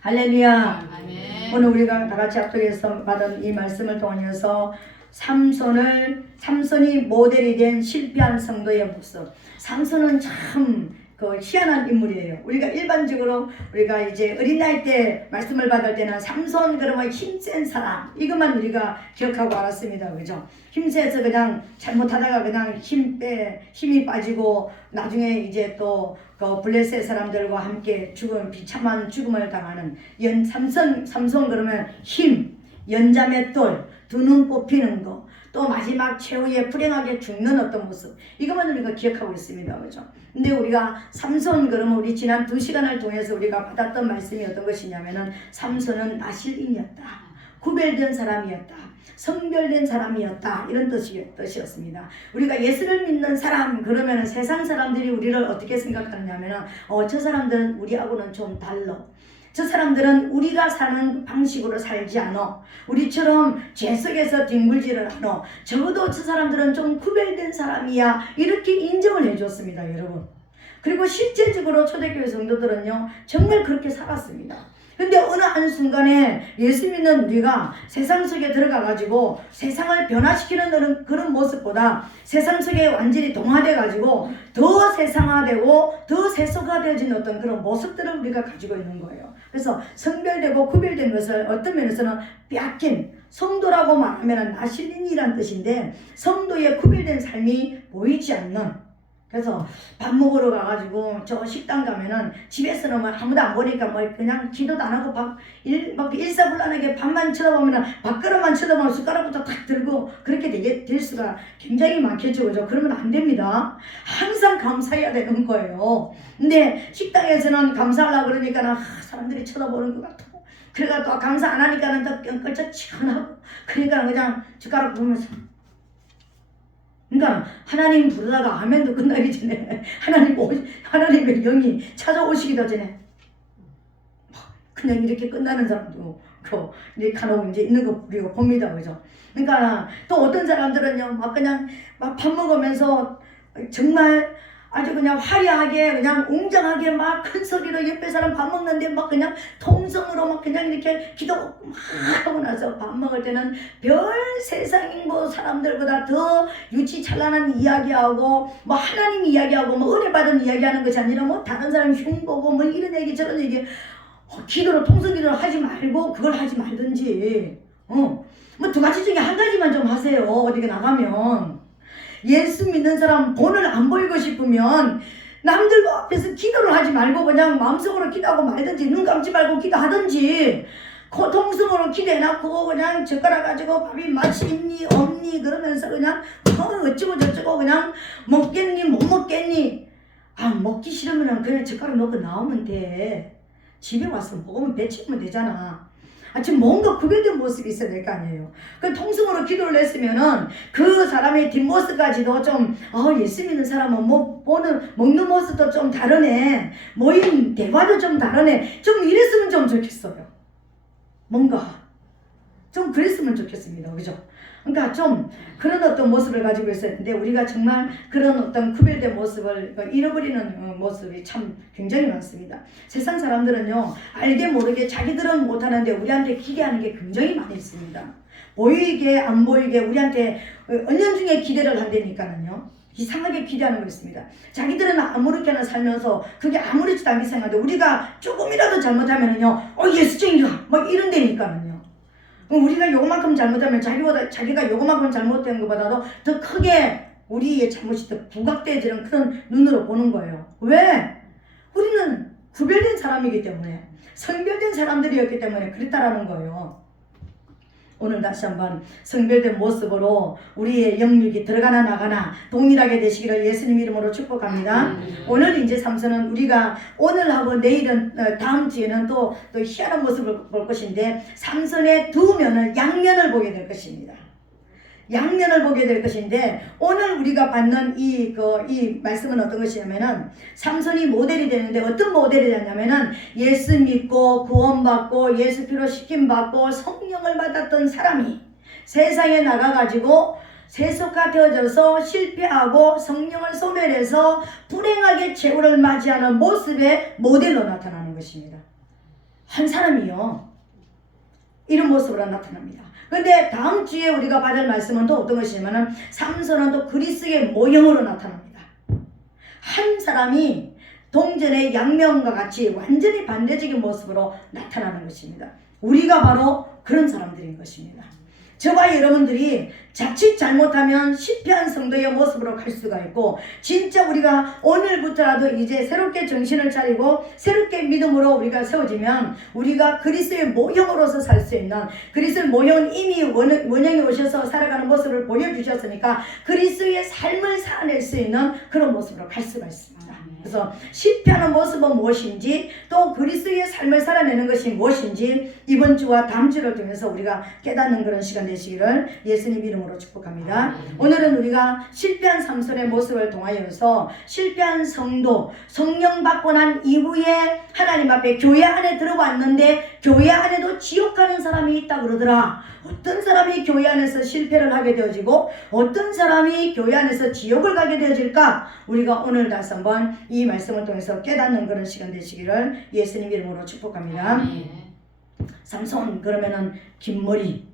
할렐루야. 아멘. 오늘 우리가 다 같이 합독해서 받은 이 말씀을 통해서 삼손이 모델이 된 실패한 성도의 모습. 삼손은 참 희한한 인물이에요. 우리가 일반적으로 우리가 이제 어린 나이 때 말씀을 받을 때는 삼손 그러면 힘센 사람 이것만 우리가 기억하고 알았습니다. 그죠? 힘세서 그냥 잘못하다가 그냥 힘이 빠지고 나중에 이제 또 블레셋 사람들과 함께 비참한 죽음을 당하는 삼손 그러면 힘, 연자맷돌, 두 눈 뽑히는 거, 또 마지막 최후에 불행하게 죽는 어떤 모습 이것만 우리가 기억하고 있습니다. 그죠? 근데 우리가 삼손 그러면 우리 지난 2시간을 통해서 우리가 받았던 말씀이 어떤 것이냐면은 삼손은 나실인이었다. 구별된 사람이었다. 성별된 사람이었다. 이런 뜻이었습니다. 우리가 예수를 믿는 사람 그러면은 세상 사람들이 우리를 어떻게 생각하느냐면은 저 사람들은 우리하고는 좀 달라. 저 사람들은 우리가 사는 방식으로 살지 않아. 우리처럼 죄 속에서 뒹굴지를 않아. 적어도 저 사람들은 좀 구별된 사람이야. 이렇게 인정을 해줬습니다, 여러분. 그리고 실제적으로 초대교회 성도들은요, 정말 그렇게 살았습니다. 근데 어느 한순간에 예수 믿는 우리가 세상 속에 들어가가지고 세상을 변화시키는 그런 모습보다 세상 속에 완전히 동화돼가지고 더 세상화되고 더 세속화되어진 어떤 그런 모습들을 우리가 가지고 있는 거예요. 그래서 성별되고 구별된 것을 어떤 면에서는 빼앗긴 성도라고 말하면 나실인이란 뜻인데 성도의 구별된 삶이 보이지 않는 그래서 밥 먹으러 가가지고 저 식당 가면은 집에서는 뭐 아무도 안 보니까 뭐 그냥 기도도 안 하고 막 일사불란하게 밥만 쳐다보면은 밥그릇만 쳐다보면 숟가락부터 탁 들고 그렇게 될 수가 굉장히 많겠죠. 그죠? 그러면 안 됩니다. 항상 감사해야 되는 거예요. 근데 식당에서는 감사하려고 그러니까는 사람들이 쳐다보는 것 같고 그래가 또 감사 안 하니까는 또 껄쩍지근하고 그러니까 그냥 숟가락 보면서 그러니까 하나님 부르다가 아멘도 끝나기 전에 하나님의 영이 찾아오시기도 전에 그냥 이렇게 끝나는 사람도 간혹 이제 있는 거 우리가 봅니다. 그죠? 그러니까 또 어떤 사람들은요 막 그냥 막 밥 먹으면서 정말 아주 그냥 화려하게 그냥 웅장하게 막 큰 소리로 옆에 사람 밥 먹는데 막 그냥 통성으로 막 그냥 이렇게 기도 막 하고 나서 밥 먹을 때는 별 세상인 뭐 사람들보다 더 유치찬란한 이야기하고 뭐 하나님 이야기하고 뭐 은혜 받은 이야기하는 것이 아니라 뭐 다른 사람 흉보고 뭐 이런 얘기 저런 얘기 기도로 통성기도를 하지 말고 그걸 하지 말든지 뭐 두 가지 중에 한 가지만 좀 하세요. 어디 나가면 예수 믿는 사람 본을 안 보이고 싶으면 남들 앞에서 기도를 하지 말고 그냥 마음속으로 기도하고 말든지 눈 감지 말고 기도하든지 통성으로 기도해놓고 그냥 젓가락 가지고 밥이 맛이 있니 없니 그러면서 그냥 어쩌고 저쩌고 그냥 먹겠니 못 먹겠니 먹기 싫으면 그냥 젓가락 넣고 나오면 돼. 집에 와서 먹으면 배 채우면 되잖아. 지금 뭔가 구별된 모습이 있어야 될 거 아니에요. 그 통성으로 기도를 했으면은 그 사람의 뒷모습까지도 좀 예수 믿는 사람은 먹는 모습도 좀 다르네. 모임 대화도 좀 다르네. 좀 이랬으면 좀 좋겠어요. 뭔가 좀 그랬으면 좋겠습니다. 그죠? 그러니까 좀 그런 어떤 모습을 가지고 있었는데 우리가 정말 그런 어떤 구별된 모습을 잃어버리는 모습이 참 굉장히 많습니다. 세상 사람들은요 알게 모르게 자기들은 못하는데 우리한테 기대하는 게 굉장히 많이 있습니다. 보이게 안 보이게 우리한테 은연중에 기대를 한다니까는요 이상하게 기대하는 거 있습니다. 자기들은 아무렇게나 살면서 그게 아무렇지도 않게 생각하는데 우리가 조금이라도 잘못하면은요 예수쟁이가 막 이런다니까는요. 우리가 요만큼 잘못하면 자기가 요만큼 잘못된 것보다도 더 크게 우리의 잘못이 더 부각되어지는 그런 눈으로 보는 거예요. 왜? 우리는 구별된 사람이기 때문에 성별된 사람들이었기 때문에 그랬다라는 거예요. 오늘 다시 한번 성별된 모습으로 우리의 영육이 들어가나 나가나 동일하게 되시기를 예수님 이름으로 축복합니다. 오늘 이제 삼손은 우리가 오늘하고 내일은 다음 주에는 또 희한한 모습을 볼 것인데 삼손의 양면을 보게 될 것입니다. 양면을 보게 될 것인데 오늘 우리가 받는 이 말씀은 어떤 것이냐면은 삼손이 모델이 되는데 어떤 모델이 되냐면은 예수 믿고 구원받고 예수 피로 시킴받고 성령을 받았던 사람이 세상에 나가가지고 세속화 되어져서 실패하고 성령을 소멸해서 불행하게 최후를 맞이하는 모습의 모델로 나타나는 것입니다. 한 사람이요. 이런 모습으로 나타납니다. 근데 다음 주에 우리가 받을 말씀은 또 어떤 것이냐면 삼손은 또 그리스의 모형으로 나타납니다. 한 사람이 동전의 양면과 같이 완전히 반대적인 모습으로 나타나는 것입니다. 우리가 바로 그런 사람들인 것입니다. 저와 여러분들이 자칫 잘못하면 실패한 성도의 모습으로 갈 수가 있고, 진짜 우리가 오늘부터라도 이제 새롭게 정신을 차리고 새롭게 믿음으로 우리가 세워지면 우리가 그리스도의 모형으로서 살 수 있는, 그리스도의 모형은 이미 원형이 오셔서 살아가는 모습을 보여주셨으니까 그리스도의 삶을 살아낼 수 있는 그런 모습으로 갈 수가 있습니다. 그래서 실패하는 모습은 무엇인지, 또 그리스도의 삶을 살아내는 것이 무엇인지 이번 주와 다음 주를 통해서 우리가 깨닫는 그런 시간 되시기를 예수님 이름으로 축복합니다. 오늘은 우리가 실패한 삼손의 모습을 통하여서 실패한 성도, 성령 받고 난 이후에 하나님 앞에 교회 안에 들어왔는데 교회 안에도 지옥 가는 사람이 있다 그러더라. 어떤 사람이 교회 안에서 실패를 하게 되어지고 어떤 사람이 교회 안에서 지옥을 가게 되어질까? 우리가 오늘 다시 한번 이 말씀을 통해서 깨닫는 그런 시간 되시기를 예수님 이름으로 축복합니다. 삼손 그러면은 긴 머리.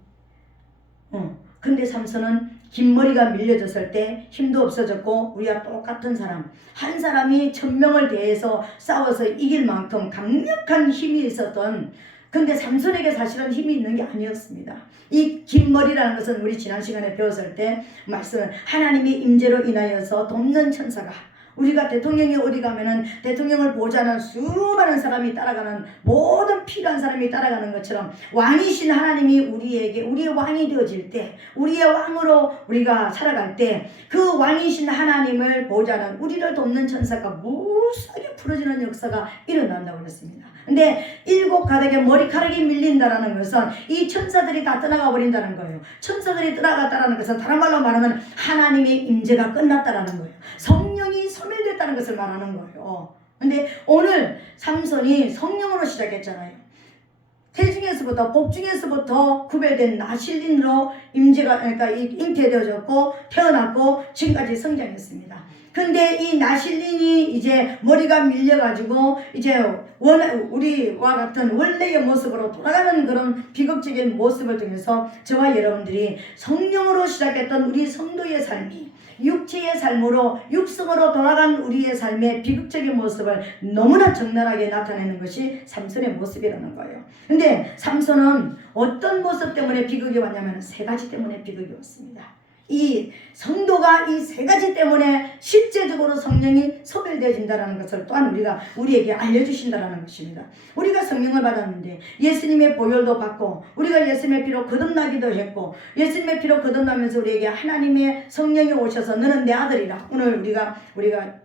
근데 삼손은 긴 머리가 밀려졌을 때 힘도 없어졌고 우리와 똑같은 사람, 한 사람이 1000명을 대해서 싸워서 이길 만큼 강력한 힘이 있었던, 근데 삼손에게 사실은 힘이 있는 게 아니었습니다. 이 긴 머리라는 것은 우리 지난 시간에 배웠을 때 말씀은 하나님의 임재로 인하여서 돕는 천사가, 우리가 대통령이 어디 가면은 대통령을 보좌하는 수많은 사람이 따라가는, 모든 필요한 사람이 따라가는 것처럼 왕이신 하나님이 우리에게 우리의 왕이 되어질 때, 우리의 왕으로 우리가 살아갈 때 그 왕이신 하나님을 보좌하는 우리를 돕는 천사가 무수하게 풀어지는 역사가 일어난다고 그랬습니다. 근데 7 가닥에 머리카락이 밀린다라는 것은 이 천사들이 다 떠나가 버린다는 거예요. 천사들이 떠나갔다라는 것은 다른 말로 말하면 하나님의 임재가 끝났다라는 거예요. 성령이 소멸됐다는 것을 말하는 거예요. 근데 오늘 삼손이 성령으로 시작했잖아요. 태중에서부터 복중에서부터 구별된 나실린으로 임재가, 그러니까 잉태되어졌고 태어났고 지금까지 성장했습니다. 근데 이 나실린이 이제 머리가 밀려가지고 이제 우리와 같은 원래의 모습으로 돌아가는 그런 비극적인 모습을 통해서 저와 여러분들이 성령으로 시작했던 우리 성도의 삶이 육체의 삶으로 육성으로 돌아간 우리의 삶의 비극적인 모습을 너무나 적나라하게 나타내는 것이 삼손의 모습이라는 거예요. 근데 삼손은 어떤 모습 때문에 비극이 왔냐면 3가지 때문에 비극이 왔습니다. 이 성도가 이 3가지 때문에 실제적으로 성령이 소멸되어진다는 것을 또한 우리에게 알려주신다는 것입니다. 우리가 성령을 받았는데 예수님의 보혈도 받고 우리가 예수님의 피로 거듭나기도 했고, 예수님의 피로 거듭나면서 우리에게 하나님의 성령이 오셔서 너는 내 아들이라. 오늘 우리가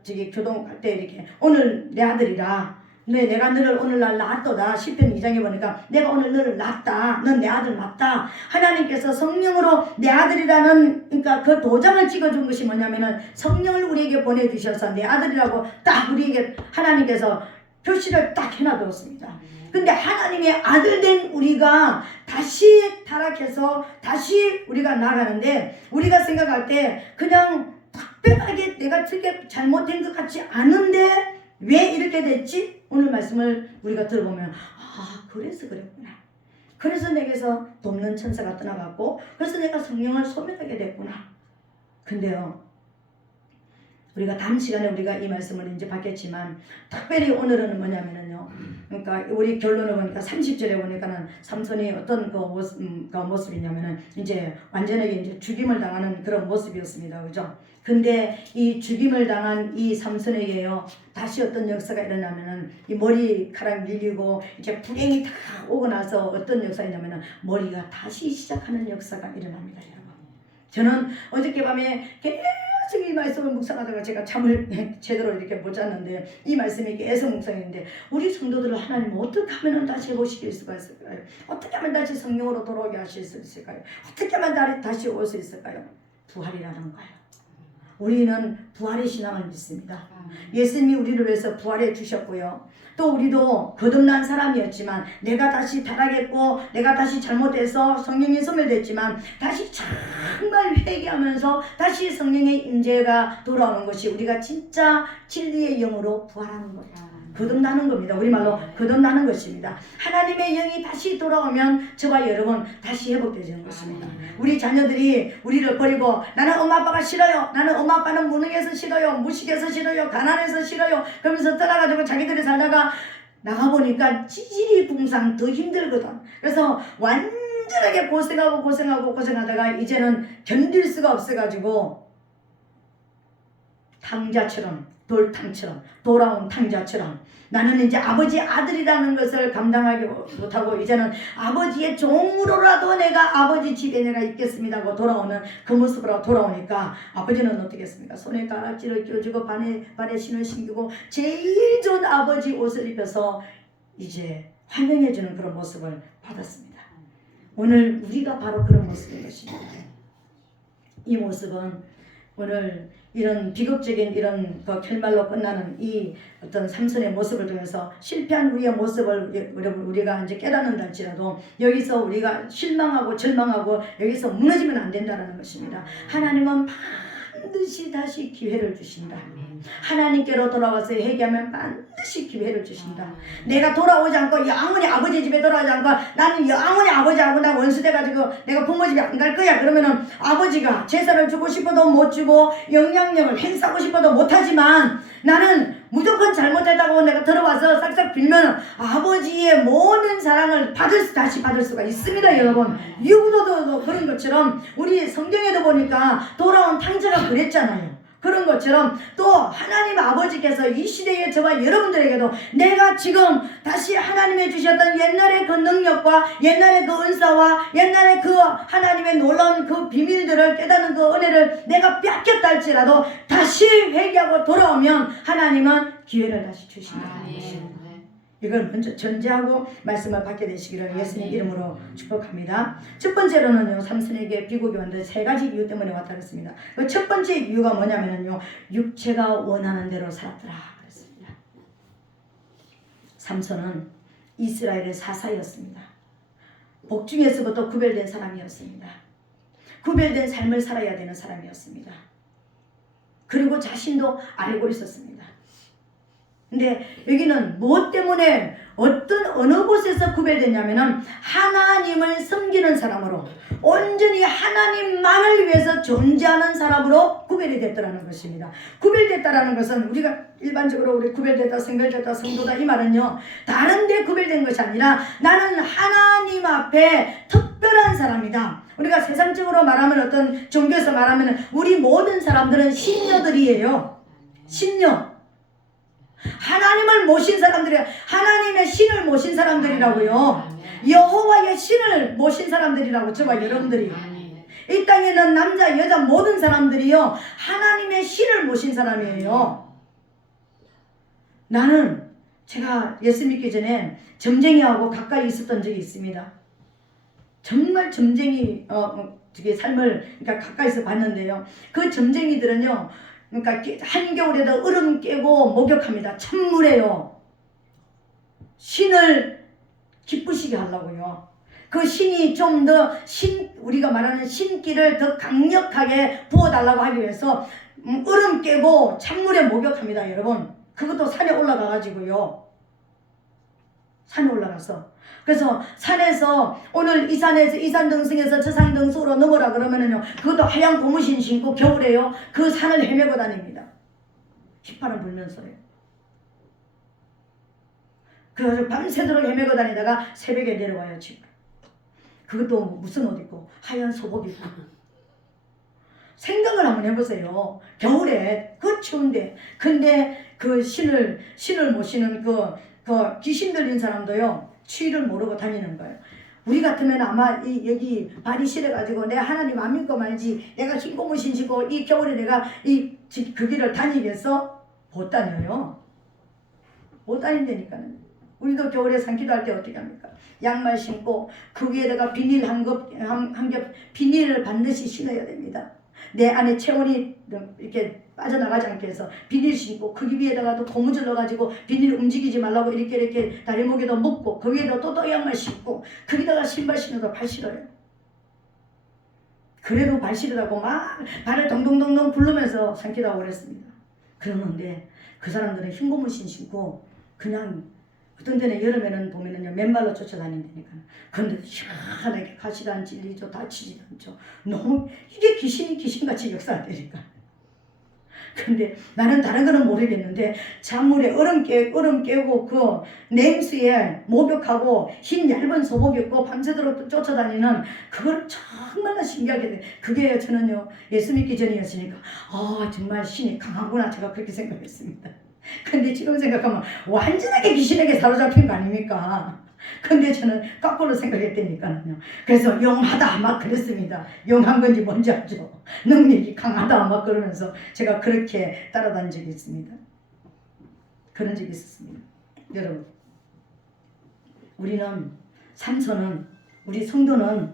저기 교동 갈 때 이렇게 오늘 내 아들이라. 네, 내가 너를 오늘날 낳았도다. 시편 2장에 보니까 내가 오늘 너를 낳았다. 넌 내 아들 맞다. 하나님께서 성령으로 내 아들이라는, 그러니까 그 도장을 찍어준 것이 뭐냐면은 성령을 우리에게 보내주셔서 내 아들이라고 딱 우리에게 하나님께서 표시를 딱 해놔두었습니다. 근데 하나님의 아들 된 우리가 다시 타락해서 다시 우리가 나가는데, 우리가 생각할 때 그냥 특별하게 내가 되게 잘못된 것 같지 않은데 왜 이렇게 됐지? 오늘 말씀을 우리가 들어보면 그래서 그랬구나. 그래서 내게서 돕는 천사가 떠나갔고 그래서 내가 성령을 소멸하게 됐구나. 근데요, 우리가 다음 시간에 우리가 이 말씀을 이제 받겠지만 특별히 오늘은 뭐냐면은요, 그러니까 우리 결론을 보니까 30절에 보니까는 삼손이 어떤 그 모습이냐면은 이제 완전하게 이제 죽임을 당하는 그런 모습이었습니다. 그죠? 근데 이 죽임을 당한 이 삼손에게요, 다시 어떤 역사가 일어나면은 이 머리카락 밀리고 이제 불행이 다 오고 나서 어떤 역사이냐면은 머리가 다시 시작하는 역사가 일어납니다, 여러분. 저는 어저께 밤에 계속 이 말씀을 묵상하다가 제가 잠을 제대로 이렇게 못 잤는데 이 말씀이 계속 묵상했는데, 우리 성도들을 하나님 어떻게 하면 다시 오실 수가 있을까요? 어떻게 하면 다시 성령으로 돌아오게 하실 수 있을까요? 어떻게 하면 다시 올 수 있을까요? 부활이라는 거예요. 우리는 부활의 신앙을 믿습니다. 예수님이 우리를 위해서 부활해 주셨고요. 또 우리도 거듭난 사람이었지만 내가 다시 타락했고 내가 다시 잘못해서 성령이 소멸됐지만 다시 정말 회개하면서 다시 성령의 임재가 돌아오는 것이 우리가 진짜 진리의 영으로 부활하는 거예요. 거듭나는 겁니다. 우리말로 거듭나는 것입니다. 하나님의 영이 다시 돌아오면 저와 여러분 다시 회복되는 것입니다. 우리 자녀들이 우리를 버리고 나는 엄마 아빠가 싫어요. 나는 엄마 아빠는 무능해서 싫어요. 무식해서 싫어요. 가난해서 싫어요. 그러면서 떠나가지고 자기들이 살다가 나가보니까 찌질이 궁상 더 힘들거든. 그래서 완전하게 고생하다가 이제는 견딜 수가 없어가지고 탕자처럼, 돌탕처럼, 돌아온 탕자처럼 나는 이제 아버지 아들이라는 것을 감당하지 못하고 이제는 아버지의 종으로라도 내가 아버지 집에 내가 있겠습니다 하고 돌아오는 그 모습으로 돌아오니까 아버지는 어떻겠습니까? 손에 가락지를 끼워주고 발에 신을 신기고 제일 좋은 아버지 옷을 입혀서 이제 환영해주는 그런 모습을 받았습니다. 오늘 우리가 바로 그런 모습인 것입니다. 이 모습은 오늘 이런 비극적인 이런 그 결말로 끝나는 이 어떤 삼손의 모습을 통해서 실패한 우리의 모습을 여러분 우리가 이제 깨닫는다 할지라도 여기서 우리가 실망하고 절망하고 여기서 무너지면 안 된다는 것입니다. 하나님은 반드시 다시 기회를 주신다. 하나님께로 돌아와서 회개하면 반드시 기회를 주신다. 내가 돌아오지 않고 영원히 아버지 집에 돌아오지 않고 나는 영원히 아버지하고 나 원수돼가지고 내가 부모 집에 안 갈 거야. 그러면은 아버지가 제사를 주고 싶어도 못 주고 영향력을 행사하고 싶어도 못하지만 나는 무조건 잘못했다고 내가 들어와서 싹싹 빌면 아버지의 모든 사랑을 다시 받을 수가 있습니다. 여러분 유부도도 그런 것처럼 우리 성경에도 보니까 돌아온 탕자가 그랬잖아요. 그런 것처럼 또 하나님 아버지께서 이 시대에 저와 여러분들에게도 내가 지금 다시 하나님의 주셨던 옛날의 그 능력과 옛날의 그 은사와 옛날의 그 하나님의 놀라운 그 비밀들을 깨닫는 그 은혜를 내가 뺏겼다 할지라도 다시 회개하고 돌아오면 하나님은 기회를 다시 주신다는 것입니다. 이걸 먼저 전제하고 말씀을 받게 되시기를 예수님 이름으로 축복합니다. 첫 번째로는요, 삼손에게 비극이 왔는데 세 가지 이유 때문에 왔다 그랬습니다. 그 첫 번째 이유가 뭐냐면요, 육체가 원하는 대로 살았더라 그랬습니다. 삼손은 이스라엘의 사사였습니다. 복중에서부터 구별된 사람이었습니다. 구별된 삶을 살아야 되는 사람이었습니다. 그리고 자신도 알고 있었습니다. 근데 여기는 무엇 때문에 어느 곳에서 구별됐냐면은 하나님을 섬기는 사람으로 온전히 하나님만을 위해서 존재하는 사람으로 구별이 됐다는 것입니다. 구별됐다라는 것은 우리가 일반적으로 우리 구별됐다, 성별됐다, 성도다 이 말은요 다른 데 구별된 것이 아니라 나는 하나님 앞에 특별한 사람이다. 우리가 세상적으로 말하면 어떤 종교에서 말하면 우리 모든 사람들은 신녀들이에요. 신녀. 하나님을 모신 사람들이에요. 하나님의 신을 모신 사람들이라고요. 여호와의 신을 모신 사람들이라고 저와 여러분들이 이 땅에는 남자 여자 모든 사람들이요 하나님의 신을 모신 사람이에요. 나는 제가 예수 믿기 전에 점쟁이하고 가까이 있었던 적이 있습니다. 정말 점쟁이 삶을 그러니까 가까이서 봤는데요. 그 점쟁이들은요 그러니까 한겨울에도 얼음 깨고 목욕합니다. 찬물에요. 신을 기쁘시게 하려고요. 그 신이 좀 더 우리가 말하는 신기를 더 강력하게 부어달라고 하기 위해서 얼음 깨고 찬물에 목욕합니다. 여러분 그것도 산에 올라가가지고요. 산에 올라가서 그래서 산에서 오늘 이 산에서 이 산 등승에서 저 산 등승으로 넘어라 그러면은요 그것도 하얀 고무신 신고 겨울에요 그 산을 헤매고 다닙니다. 휘파람 불면서요. 그래서 밤새도록 헤매고 다니다가 새벽에 내려와요 집에. 그것도 무슨 옷 입고 하얀 소복 입고. 생각을 한번 해보세요. 겨울에 그 추운데 근데 그 신을 모시는 그 귀신 들린 사람도요 추위를 모르고 다니는 거예요. 우리 같으면 아마 여기 발이 시려가지고 내가 하나님 안 믿고 말지 내가 흰 고무신 신고 이 겨울에 내가 그 길을 다니겠어? 못 다녀요. 못 다닌다니까는. 우리도 겨울에 산기도할 때 어떻게 합니까? 양말 신고 그 위에다가 비닐 한 겹 비닐을 반드시 신어야 됩니다. 내 안에 체온이 이렇게 빠져나가지 않게 해서 비닐 신고 그 위에다가 또 고무줄 넣어가지고 비닐 움직이지 말라고 이렇게 다리목에다 묶고 그 위에다 또 양말 신고 거기다가 신발 신어도 발 시려요. 그래도 발 시리다고 막 발을 동동동동 굴르면서 산기도하고 그랬습니다. 그러는데 그 사람들은 흰 고무신 신고 그냥 어떤 데는 여름에는 보면은요 맨발로 쫓아다닌다니까. 근데 희한하게 가시도 안 찔리죠, 다치지도 않죠. 너무 이게 귀신이 귀신같이 역사하다니까. 근데 나는 다른 거는 모르겠는데 찬물에 얼음 깨고 그 냉수에 목욕하고 흰 얇은 소복 입고 밤새도록 쫓아다니는 그걸 정말 신기하게 돼. 그게 저는요 예수 믿기 전이었으니까 정말 신이 강하구나 제가 그렇게 생각했습니다. 근데 지금 생각하면 완전하게 귀신에게 사로잡힌 거 아닙니까? 근데 저는 거꾸로 생각했다니까요. 그래서 용하다 막 그랬습니다. 용한 건지 뭔지 알죠? 능력이 강하다 막 그러면서 제가 그렇게 따라다닌 적이 있습니다. 그런 적이 있었습니다. 여러분, 우리는 삼손은 우리 성도는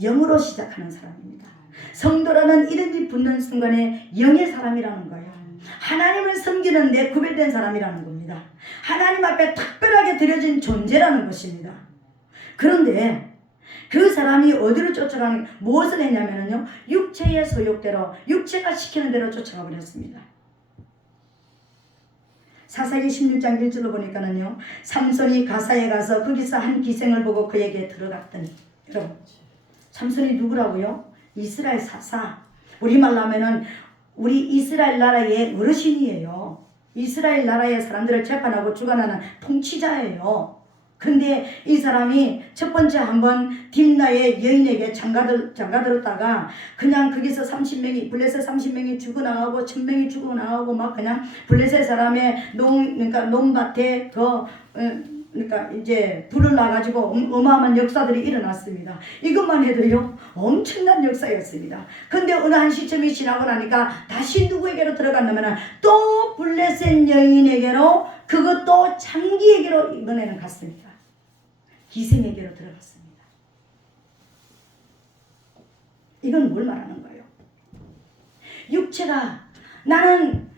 영으로 시작하는 사람입니다. 성도라는 이름이 붙는 순간에 영의 사람이라는 거예요. 하나님을 섬기는데 구별된 사람이라는 겁니다. 하나님 앞에 특별하게 드려진 존재라는 것입니다. 그런데 그 사람이 어디로 쫓아가는 무엇을 했냐면요 육체의 소욕대로 육체가 시키는 대로 쫓아가 버렸습니다. 사사기 16장 1절로 보니까는요 삼손이 가사에 가서 거기서 한 기생을 보고 그에게 들어갔더니, 여러분 삼손이 누구라고요? 이스라엘 사사, 우리말로 하면은 우리 이스라엘 나라의 어르신이에요. 이스라엘 나라의 사람들을 재판하고 주관하는 통치자예요. 근데 이 사람이 첫 번째 한번 딥나의 여인에게 장가들었다가 그냥 거기서 30명이 블레셋 30명이 죽어나가고 1000명이 죽어나가고 막 그냥 블레셋 사람의 그러니까 논밭에 그러니까 이제 불을 놔가지고 어마어마한 역사들이 일어났습니다. 이것만 해도요 엄청난 역사였습니다. 근데 어느 한 시점이 지나고 나니까 다시 누구에게로 들어갔냐면 또 블레셋 여인에게로, 그것도 장기에게로 이번에는 갔습니다. 기생에게로 들어갔습니다. 이건 뭘 말하는 거예요? 육체가 나는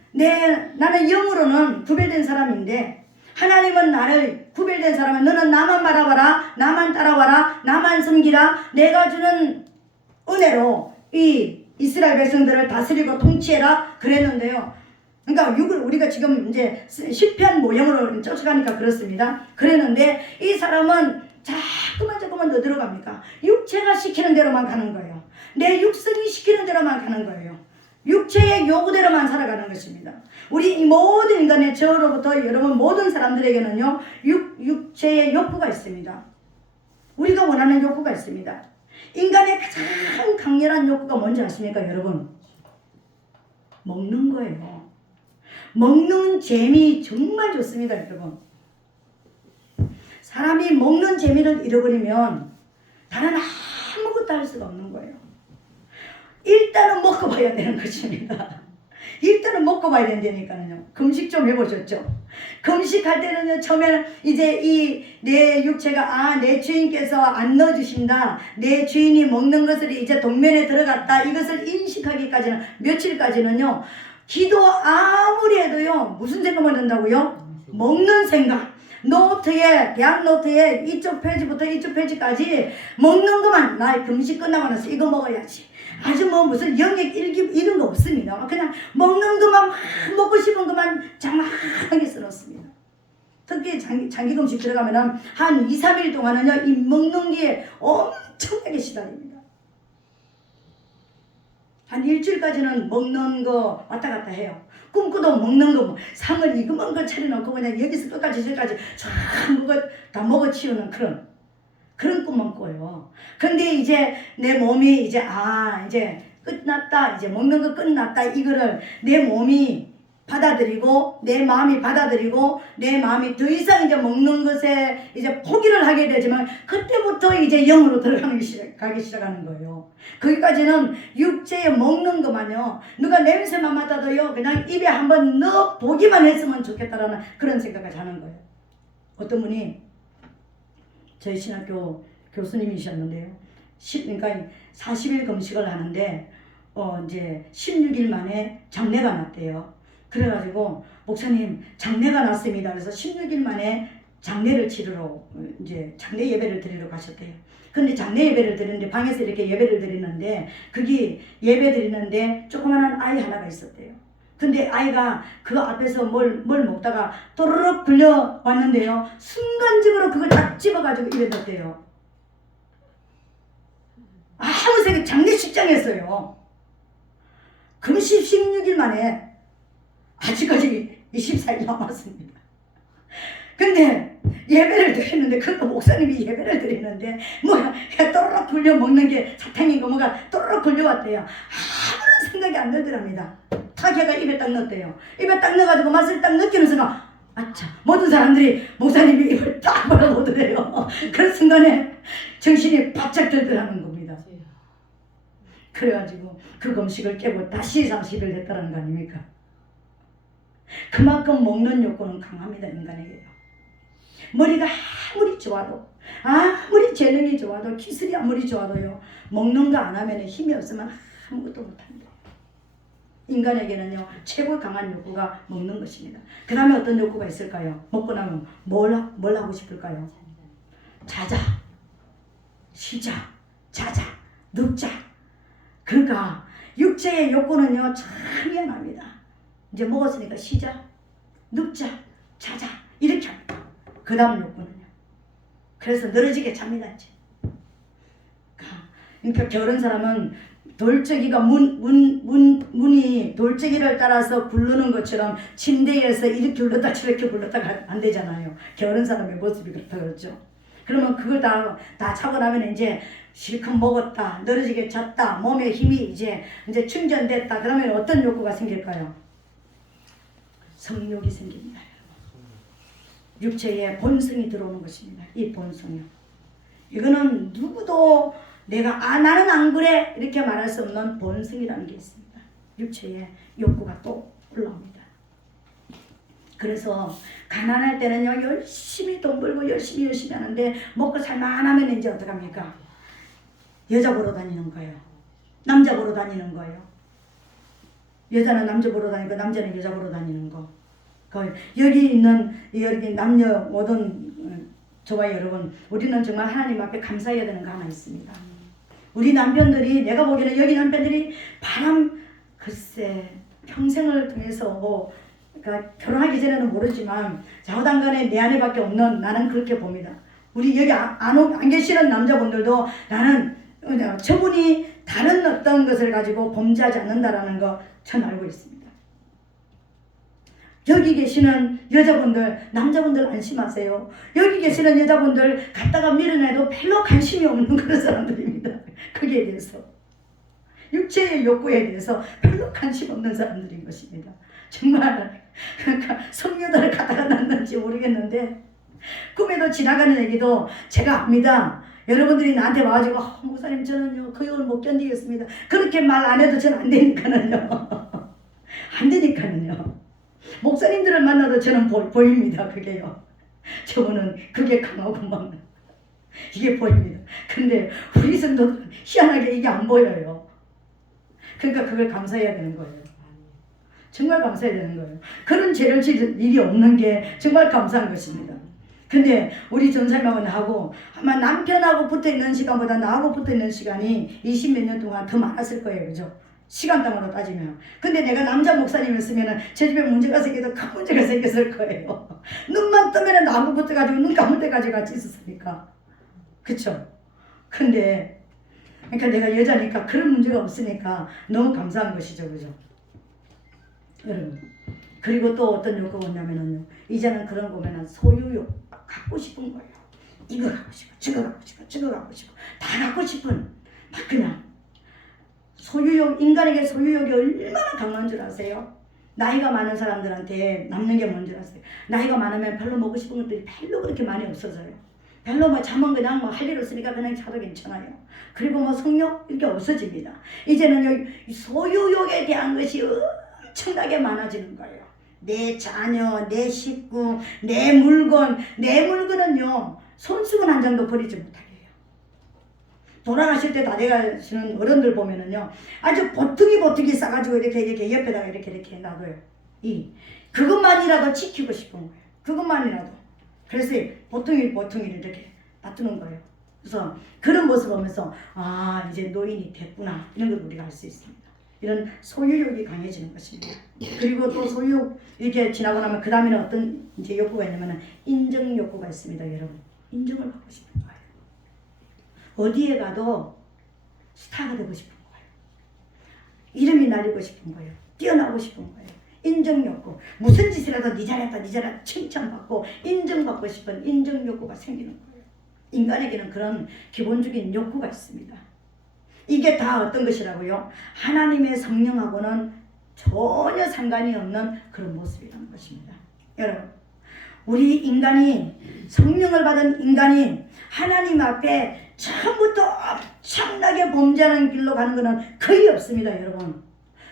영으로는 구별된 사람인데 하나님은 나를 구별된 사람은 너는 나만 바라봐라, 나만 따라와라, 나만 섬기라, 내가 주는 은혜로 이 이스라엘 백성들을 다스리고 통치해라 그랬는데요. 그러니까 우리가 지금 이제 실패한 모형으로 쫓아가니까 그렇습니다. 그랬는데 이 사람은 자꾸만 더 들어갑니까? 육체가 시키는 대로만 가는 거예요. 내 육성이 시키는 대로만 가는 거예요. 육체의 요구대로만 살아가는 것입니다. 우리 모든 인간의 저로부터 여러분 모든 사람들에게는요 육체의 욕구가 있습니다. 우리가 원하는 욕구가 있습니다. 인간의 가장 강렬한 욕구가 뭔지 아십니까 여러분? 먹는 거예요. 먹는 재미 정말 좋습니다 여러분. 사람이 먹는 재미를 잃어버리면 다른 아무것도 할 수가 없는 거예요. 일단은 먹고 봐야 되는 것입니다. 일단은 먹고 봐야 된다니까요. 금식 좀 해보셨죠? 금식할 때는요 처음에는 이제 이 내 육체가 내 주인께서 안 넣어주신다, 내 주인이 먹는 것을 이제 동면에 들어갔다, 이것을 인식하기까지는 며칠까지는요 기도 아무리 해도요 무슨 생각만 든다고요? 먹는 생각. 노트에 대학 노트에 이쪽 페이지부터 이쪽 페이지까지 먹는 것만, 나 금식 끝나고 나서 이거 먹어야지, 아주 뭐 무슨 영역 일기 이런 거 없습니다. 그냥 먹는 것만 막 먹고 싶은 것만 장만하게 써놓습니다. 특히 장기 금식 들어가면은 한 2-3일 동안은요 이 먹는 게 엄청나게 시달립니다. 한 일주일까지는 먹는 거 왔다 갔다 해요. 꿈꾸도 먹는 거, 상을 이것만 거 차려놓고 그냥 여기서 끝까지 저까지 전부 다 먹어치우는 그런 꿈만 꿔요. 근데 이제 내 몸이 이제 이제 끝났다, 이제 먹는 거 끝났다, 이거를 내 몸이 받아들이고 내 마음이 받아들이고 내 마음이 더 이상 이제 먹는 것에 이제 포기를 하게 되지만 그때부터 이제 영으로 가기 시작하는 거예요. 거기까지는 육체에 먹는 것만요, 누가 냄새만 맡아도요 그냥 입에 한번 넣어 보기만 했으면 좋겠다라는 그런 생각을 하는 거예요. 어떤 분이 저희 신학교 교수님이셨는데요. 그러니까 40일 금식을 하는데 이제 16일 만에 장례가 났대요. 그래가지고 목사님 장례가 났습니다. 그래서 16일 만에 장례를 치르러 이제 장례 예배를 드리러 가셨대요. 근데 장례 예배를 드리는데 방에서 이렇게 예배를 드리는데 거기 예배 드리는데 조그마한 아이 하나가 있었대요. 근데 아이가 그 앞에서 뭘 먹다가 또르륵 굴려왔는데요. 순간적으로 그걸 딱 집어가지고 입에 넣었대요. 아무 생각 장례식장에서요. 금시 16일 만에 아직까지 24일 남았습니다. 근데 예배를 드렸는데 그것도 목사님이 예배를 드리는데 뭐야 또르륵 굴려 먹는 게 사탕이고 뭐가 또르륵 굴려왔대요. 아무런 생각이 안 들더랍니다. 다 걔가 입에 딱 넣었대요. 입에 딱 넣어가지고 맛을 딱 느끼는 순간 아차 모든 사람들이 목사님이 입을 딱 벌어보더래요. 그 순간에 정신이 바짝 들더라는 겁니다. 그래가지고 그 금식을 깨고 다시 30일 했다는 거 아닙니까? 그만큼 먹는 욕구는 강합니다. 인간에게요. 머리가 아무리 좋아도 아무리 재능이 좋아도 기술이 아무리 좋아도요 먹는 거 안 하면 힘이 없으면 아무것도 못합니다. 인간에게는요 최고 강한 욕구가 먹는 것입니다. 그 다음에 어떤 욕구가 있을까요? 먹고 나면 뭘 하고 싶을까요? 자자, 쉬자, 자자, 눕자. 그러니까 육체의 욕구는요 참 미안합니다. 이제 먹었으니까 쉬자, 눕자, 자자 이렇게 합니다. 그 다음 욕구는요. 그래서 늘어지게 잡니다. 이제. 그러니까 게으른 사람은 돌적이가 문이 돌적이를 따라서 굴르는 것처럼 침대에서 이렇게 굴렀다 저렇게 굴렀다가 안 되잖아요. 게으른 사람의 모습이 그렇다 그러죠. 그러면 그걸 다 차고 나면 이제 실컷 먹었다, 늘어지게 잤다, 몸에 힘이 이제 충전됐다. 그러면 어떤 욕구가 생길까요? 성욕이 생깁니다. 육체의 본성이 들어오는 것입니다. 이 본성이요. 이거는 누구도 내가 나는 안 그래 이렇게 말할 수 없는 본성이라는 게 있습니다. 육체의 욕구가 또 올라옵니다. 그래서 가난할 때는요 열심히 돈 벌고 열심히 하는데 먹고 살만하면 이제 어떡합니까? 여자 보러 다니는 거예요. 남자 보러 다니는 거예요. 여자는 남자 보러 다니고 남자는 여자 보러 다니는 거. 여기 남녀 모든 저와 여러분 우리는 정말 하나님 앞에 감사해야 되는 거 하나 있습니다. 우리 남편들이 내가 보기에는 여기 남편들이 글쎄 평생을 통해서 그러니까 결혼하기 전에는 모르지만 좌우당간에 내 아내밖에 없는 나는 그렇게 봅니다. 우리 여기 안 계시는 남자분들도 나는 저분이 다른 어떤 것을 가지고 범죄하지 않는다라는 거 전 알고 있습니다. 여기 계시는 여자분들, 남자분들 안심하세요. 여기 계시는 여자분들 갖다가 밀어내도 별로 관심이 없는 그런 사람들입니다. 거기에 대해서. 육체의 욕구에 대해서 별로 관심 없는 사람들인 것입니다. 정말 그러니까 성녀들을 갖다가 낳는지 모르겠는데 꿈에도 지나가는 얘기도 제가 압니다. 여러분들이 나한테 와가지고 목사님 저는요 그 욕을 못 견디겠습니다. 그렇게 말 안 해도 저는 안 되니까는요. 안 되니까는요. 목사님들을 만나도 저는 보입니다. 그게요. 저분은 그게 강하구만. 이게 보입니다. 근데 우리 성도들은 희한하게 이게 안 보여요. 그러니까 그걸 감사해야 되는 거예요. 정말 감사해야 되는 거예요. 그런 죄를 지을 일이 없는 게 정말 감사한 것입니다. 근데 우리 전사님하고 나하고 아마 남편하고 붙어있는 시간보다 나하고 붙어있는 시간이 20몇 년 동안 더 많았을 거예요. 그죠? 시간당으로 따지면. 근데 내가 남자 목사님이었으면 제 집에 문제가 생겨도 큰 문제가 생겼을 거예요. 눈만 뜨면 나하고 붙어가지고 눈 감을 때까지 같이 있었으니까. 그쵸? 근데 그러니까 내가 여자니까 그런 문제가 없으니까 너무 감사한 것이죠. 그죠? 여러분. 그리고 또 어떤 욕구가 뭐냐면요. 이제는 그런 거 보면 소유욕. 갖고 싶은 거예요. 이거 갖고 싶어, 저거 갖고 싶어, 저거 갖고 싶어. 다 갖고 싶은, 막 그냥. 소유욕, 인간에게 소유욕이 얼마나 강한 줄 아세요? 나이가 많은 사람들한테 남는 게 뭔 줄 아세요? 나이가 많으면 별로 먹고 싶은 것들이 별로 그렇게 많이 없어져요. 별로 뭐 잠은 그냥 할 일 없으니까 그냥 자도 괜찮아요. 그리고 뭐 성욕 이렇게 없어집니다. 이제는 여기 소유욕에 대한 것이 엄청나게 많아지는 거예요. 내 자녀, 내 식구, 내 물건은요 손수건 한 장도 버리지 못하게 해요. 돌아가실 때 다 돼가시는 어른들 보면은요 아주 보퉁이 싸가지고 이렇게 옆에다가 이렇게 놔둬요. 그것만이라도 지키고 싶은 거예요. 그것만이라도. 그래서 보퉁이를 이렇게 놔두는 거예요. 그래서 그런 모습을 보면서 이제 노인이 됐구나 이런 걸 우리가 알 수 있습니다. 이런 소유욕이 강해지는 것입니다. 그리고 또 소유욕 이렇게 지나고 나면 그 다음에는 어떤 이제 욕구가 있냐면 인정 욕구가 있습니다. 여러분, 인정을 받고 싶은 거예요. 어디에 가도 스타가 되고 싶은 거예요. 이름이 날리고 싶은 거예요. 뛰어나고 싶은 거예요. 인정 욕구. 무슨 짓이라도 니 잘했다 니 잘했다 칭찬받고 인정받고 싶은 인정 욕구가 생기는 거예요. 인간에게는 그런 기본적인 욕구가 있습니다. 이게 다 어떤 것이라고요? 하나님의 성령하고는 전혀 상관이 없는 그런 모습이라는 것입니다. 여러분, 우리 인간이, 성령을 받은 인간이 하나님 앞에 처음부터 엄청나게 범죄하는 길로 가는 것은 거의 없습니다. 여러분,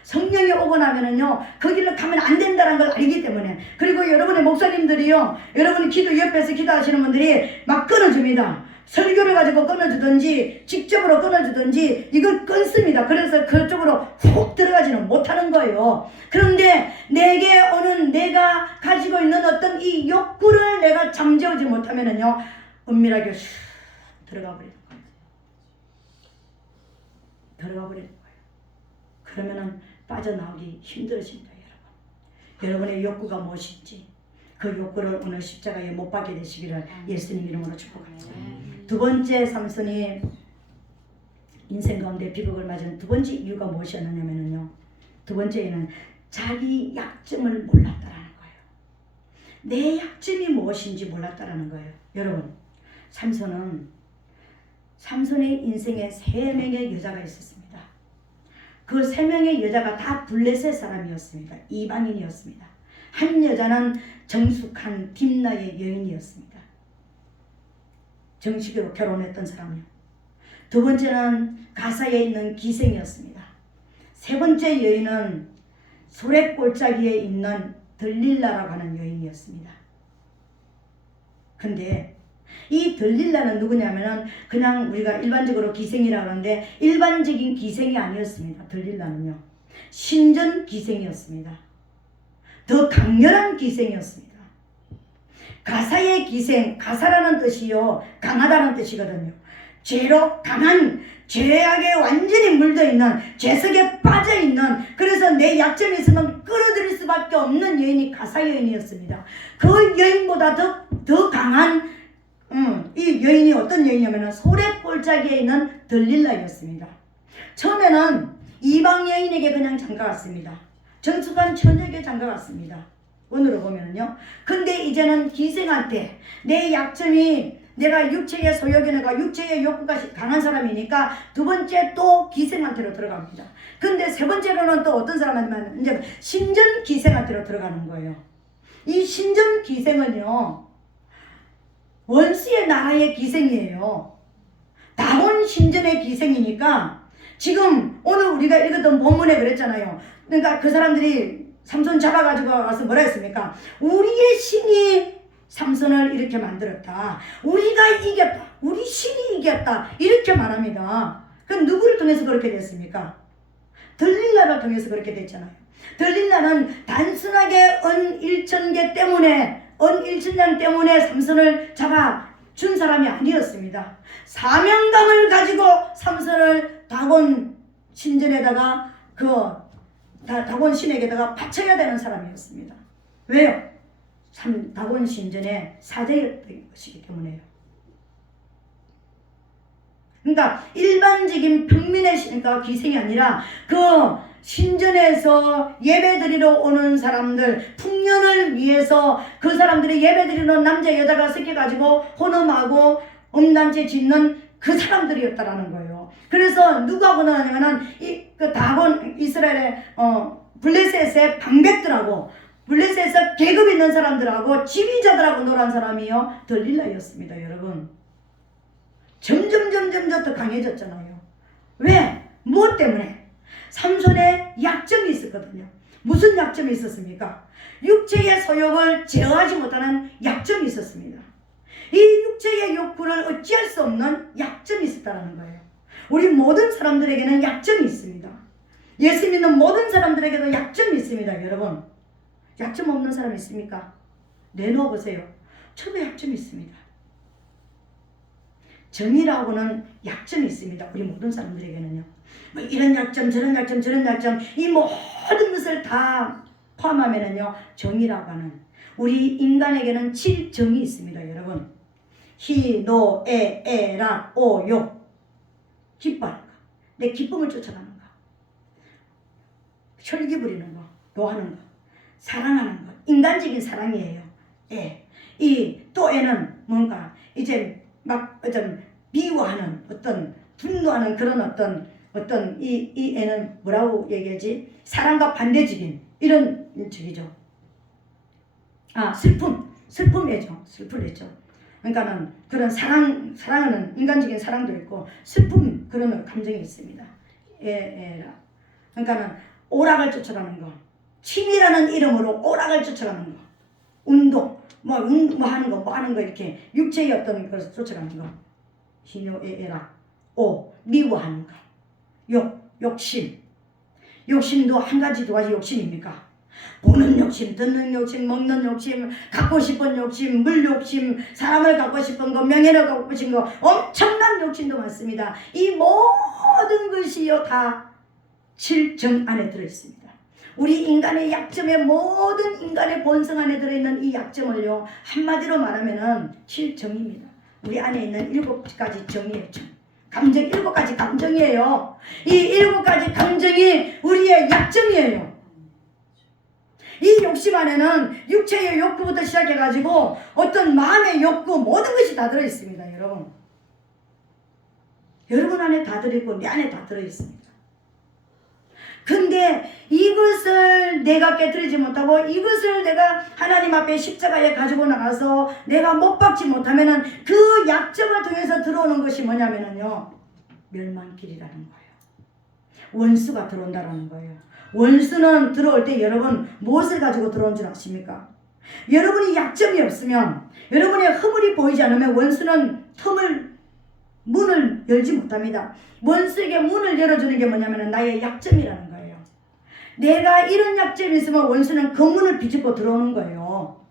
성령이 오고 나면은요, 그 길로 가면 안 된다는 걸 알기 때문에. 그리고 여러분의 목사님들이요, 여러분이 기도 옆에서 기도하시는 분들이 막 끊어줍니다. 설교를 가지고 끊어주든지 직접으로 끊어주든지 이걸 끊습니다. 그래서 그쪽으로 훅 들어가지는 못하는 거예요. 그런데 내게 오는, 내가 가지고 있는 어떤 이 욕구를 내가 잠재우지 못하면은요, 은밀하게 슉 들어가 버리는 거예요. 들어가 버리는 거예요. 그러면은 빠져나오기 힘들어집니다. 여러분, 여러분의 욕구가 무엇인지 그 욕구를 오늘 십자가에 못 박게 되시기를 예수님 이름으로 축복합니다. 두 번째, 삼손이 인생 가운데 비극을 맞은 두 번째 이유가 무엇이었느냐면요, 두 번째에는 자기 약점을 몰랐다라는 거예요. 내 약점이 무엇인지 몰랐다라는 거예요. 여러분, 삼손의 인생에 3명의 여자가 있었습니다. 그 3명의 여자가 다 블레셋 사람이었습니다. 이방인이었습니다. 한 여자는 정숙한 딥나의 여인이었습니다. 정식으로 결혼했던 사람이요. 두 번째는 가사에 있는 기생이었습니다. 세 번째 여인은 소래골짜기에 있는 들릴라라고 하는 여인이었습니다. 근데 이 들릴라는 누구냐면은 그냥 우리가 일반적으로 기생이라고 하는데 일반적인 기생이 아니었습니다. 들릴라는요, 신전 기생이었습니다. 더 강렬한 기생이었습니다. 가사의 기생, 가사라는 뜻이요, 강하다는 뜻이거든요. 죄로 강한, 죄악에 완전히 물들어있는, 죄석에 빠져있는, 그래서 내 약점이 있으면 끌어들일 수밖에 없는 여인이 가사 여인이었습니다. 그 여인보다 더 강한 이 여인이 어떤 여인이냐면 소래골짜기에 있는 들릴라였습니다. 처음에는 이방 여인에게 그냥 장가갔습니다. 정숙한 처녀에게 장가갔습니다. 오늘로 보면은요. 근데 이제는 기생한테 내 약점이, 내가 육체의 소욕이니까 육체의 욕구가 강한 사람이니까 두 번째 또 기생한테로 들어갑니다. 근데 세 번째로는 또 어떤 사람이냐면 이제 신전 기생한테로 들어가는 거예요. 이 신전 기생은요, 원수의 나라의 기생이에요. 다곤 신전의 기생이니까 지금 오늘 우리가 읽었던 본문에 그랬잖아요. 그러니까 그 사람들이 삼손 잡아가지고 와서 뭐라 했습니까? 우리의 신이 삼손을 이렇게 만들었다. 우리가 이겼다. 우리 신이 이겼다. 이렇게 말합니다. 그럼 누구를 통해서 그렇게 됐습니까? 들릴라를 통해서 그렇게 됐잖아요. 들릴라는 단순하게 은일천개 때문에, 은일천냥 때문에 삼손을 잡아준 사람이 아니었습니다. 사명감을 가지고 삼손을 다곤 신전에다가 다곤 신에게다가 바쳐야 되는 사람이었습니다. 왜요? 다곤 신전의 사제였던 것이기 때문에요. 그러니까 일반적인 평민의 신과 기생이 아니라 그 신전에서 예배드리러 오는 사람들, 풍년을 위해서 그 사람들이 예배드리는 남자 여자가 섞여가지고 혼음하고 음란죄 짓는 그 사람들이었다라는 거예요. 그래서 누가 보느냐면은 그 다곤 이스라엘의 블레셋의 방백들하고 블레셋에서 계급 있는 사람들하고 지휘자들하고 놀한 사람이요, 들릴라였습니다. 여러분, 점점 더 강해졌잖아요. 왜? 무엇 때문에? 삼손의 약점이 있었거든요. 무슨 약점이 있었습니까? 육체의 소욕을 제어하지 못하는 약점이 있었습니다. 이 육체의 욕구를 어찌할 수 없는 약점이 있었다는 거예요. 우리 모든 사람들에게는 약점이 있습니다. 예수 믿는 모든 사람들에게도 약점이 있습니다. 여러분, 약점 없는 사람 있습니까? 내놓아 보세요. 저도 약점이 있습니다. 정이라고는 약점이 있습니다. 우리 모든 사람들에게는요. 뭐 이런 약점, 저런 약점, 저런 약점, 이 모든 것을 다 포함하면은요, 정이라고 하는 우리 인간에게는 7정이 있습니다, 여러분. 희, 노, 에, 라, 오, 요. 기뻐하는 거. 내 기쁨을 쫓아가는 거. 혈기 부리는 거. 노하는 거. 사랑하는 거. 인간적인 사랑이에요. 예. 이 또 애는 뭔가 이제 막 어떤 미워하는 어떤 분노하는 그런 어떤 이 애는 뭐라고 얘기하지? 사랑과 반대적인 이런 적이죠. 아, 슬픔이죠. 슬픔이죠. 그러니까는 그런 사랑하는 인간적인 사랑도 있고 슬픔 그런 감정이 있습니다. 애라. 그러니까는 오락을 쫓아가는 거. 취미라는 이름으로 오락을 쫓아가는 거. 운동, 뭐 하는 거 이렇게 육체의 어떤 것을 쫓아가는 거. 희노애애라. 오, 미워하는 거. 욕심. 욕심도 한 가지 두 가지 욕심입니까? 보는 욕심, 듣는 욕심, 먹는 욕심, 갖고 싶은 욕심, 물 욕심, 사람을 갖고 싶은 거, 명예를 갖고 싶은 거, 엄청난 욕심도 많습니다. 이 모든 것이요 다 7정 안에 들어있습니다. 우리 인간의 약점에 모든 인간의 본성 안에 들어있는 이 약점을요 한마디로 말하면은 7정입니다. 우리 안에 있는 7가지 정이에요. 감정 7가지 감정이에요. 이 7가지 감정이 우리의 약점이에요. 이 욕심 안에는 육체의 욕구부터 시작해가지고 어떤 마음의 욕구 모든 것이 다 들어있습니다. 여러분. 여러분 안에 다 들어있고 내 안에 다 들어있습니다. 근데 이것을 내가 깨뜨리지 못하고 이것을 내가 하나님 앞에 십자가에 가지고 나가서 내가 못 박지 못하면은 그 약점을 통해서 들어오는 것이 뭐냐면은요 멸망길이라는 거예요. 원수가 들어온다라는 거예요. 원수는 들어올 때 여러분 무엇을 가지고 들어온 줄 아십니까? 여러분이 약점이 없으면 여러분의 허물이 보이지 않으면 원수는 문을 열지 못합니다. 원수에게 문을 열어주는 게 뭐냐면 나의 약점이라는 거예요. 내가 이런 약점이 있으면 원수는 그 문을 비집고 들어오는 거예요.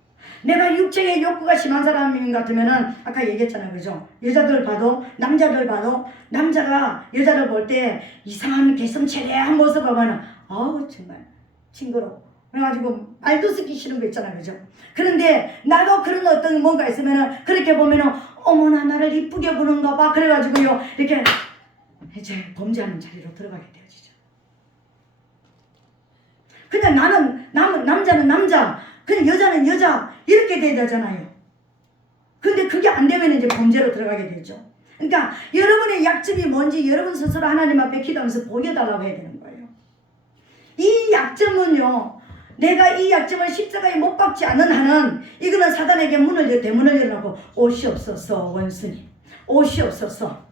내가 육체의 욕구가 심한 사람 같으면은 아까 얘기했잖아요. 그죠? 여자들 봐도 남자들 봐도 남자가 여자를 볼 때 이상한 개성체레한 모습을 보면 아우 정말 징그러워. 그래가지고 말도 쓰기 싫은 거 있잖아요. 그죠? 그런데 나도 그런 어떤 뭔가 있으면은 그렇게 보면은 어머나 나를 이쁘게 보는가 봐. 그래가지고요 이렇게 이제 범죄하는 자리로 들어가게 되어지죠. 그냥 남자는 남자, 그냥 여자는 여자 이렇게 돼야 되잖아요. 근데 그게 안 되면 이제 범죄로 들어가게 되죠. 그러니까 여러분의 약점이 뭔지 여러분 스스로 하나님 앞에 기도하면서 보여달라고 해야 되는 거예요. 이 약점은요, 내가 이 약점을 십자가에 못 박지 않은 한은 이거는 사단에게 대문을 열어놓고 오시옵소서 원수님, 오시옵소서.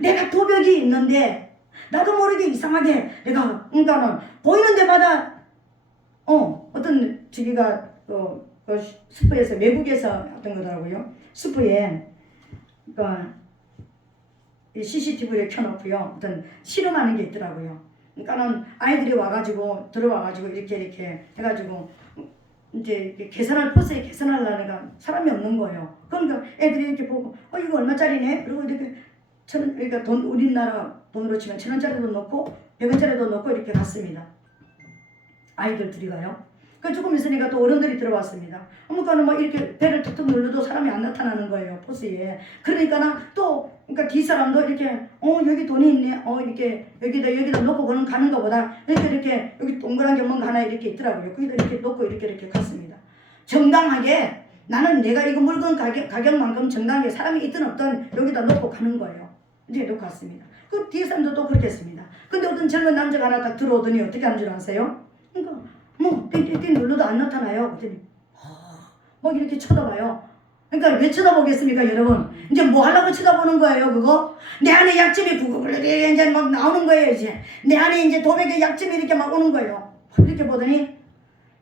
내가 도벽이 있는데 나도 모르게 이상하게 내가 그러니까는 보이는 데마다 어떤 저기가 슈퍼에서 외국에서 했던 거더라고요. 슈퍼에 그러니까 CCTV를 켜놓고요 어떤 실험하는 게 있더라고요. 그러니까는 아이들이 와가지고 들어와가지고 이렇게 해가지고 이제 포스에 계산하려니까 사람이 없는 거예요. 그러니까 애들이 이렇게 보고 이거 얼마짜리네? 그리고 이렇게 그러니까 우리나라 돈으로 치면 1,000원짜리도 넣고 100원짜리도 넣고 이렇게 갔습니다. 아이들 들이가요. 그 조금 있으니까 또 어른들이 들어왔습니다. 그러니까는 뭐 이렇게 배를 툭툭 눌러도 사람이 안 나타나는 거예요. 포스에. 그러니까는 그러니까 뒷사람도 이렇게 여기 돈이 있네. 이렇게 여기다 놓고 가는 것보다 이렇게 여기 동그란 게 뭔가 하나 이렇게 있더라고요. 거기다 이렇게 놓고 이렇게 갔습니다. 정당하게 나는 내가 이거 물건 가격만큼 정당하게 사람이 있든 없든 여기다 놓고 가는 거예요. 이제 놓고 갔습니다. 그 뒤에 사람도 또 그렇게 했습니다. 근데 어떤 젊은 남자가 하나 딱 들어오더니 어떻게 하는 줄 아세요? 그러니까 띵띵띵 눌러도 안 나타나요. 그랬더니 막 이렇게 쳐다봐요. 그러니까 왜 쳐다보겠습니까, 여러분? 이제 뭐 하려고 쳐다보는 거예요, 그거? 내 안에 약점이 부글부글 이제 막 나오는 거예요, 이제. 내 안에 이제 도백의 약점이 이렇게 막 오는 거예요. 이렇게 보더니